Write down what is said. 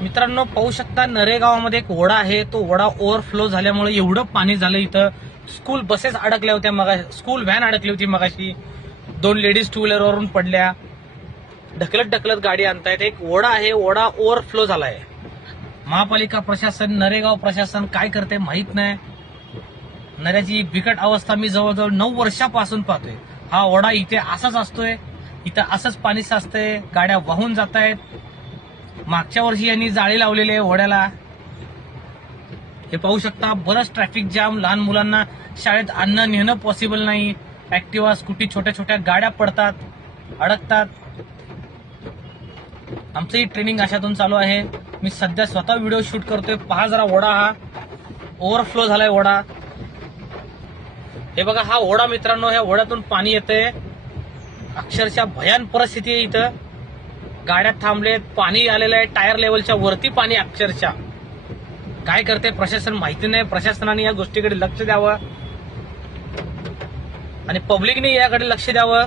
मित्रांनो पाहू शकता नरेगावामध्ये एक ओढा आहे. तो ओढा ओव्हरफ्लो झाल्यामुळे एवढं पाणी झालं इथं. स्कूल बसेस अडकल्या होत्या मगा, स्कूल व्हॅन अडकली होती मगाशी. 2 लेडीज टू व्हीलरवरून पडल्या. ढकलत गाडी आणतायत. एक ओढा आहे, ओढा ओव्हरफ्लो झालाय. महापालिका प्रशासन, नरेगाव प्रशासन काय करते माहित नाही. नऱ्याची बिकट अवस्था मी जवळजवळ 9 वर्षापासून पाहतोय. हा ओढा इथे असाच असतोय, इथं असंच पाणी साचतंय, गाड्या वाहून जात आहेत. मागच्या वर्षी यांनी जाळी लावलेली आहे ओढ्याला. हे पाहू शकता. बरंच ट्रॅफिक जाम. लहान मुलांना शाळेत आणणं नेणं पॉसिबल नाही. ऍक्टिव्हा, स्कूटी, छोट्या छोट्या गाड्या पडतात, अडकतात. आमचंही ट्रेनिंग अशातून चालू आहे. मी सध्या स्वतः व्हिडिओ शूट करतोय. पहा जरा ओढा, हा ओव्हरफ्लो झालाय ओढा. हे बघा हा ओढा मित्रांनो. ह्या ओढ्यातून पाणी येतंय. अक्षरशः भयान परिस्थिती आहे इथं. गाड्या थांबलेत, पाणी आलेलं आहे टायर लेवलच्या वरती पाणी. अक्षरशः काय करते प्रशासन माहिती नाही. प्रशासनाने या गोष्टीकडे लक्ष द्यावं आणि पब्लिकने याकडे लक्ष द्यावं.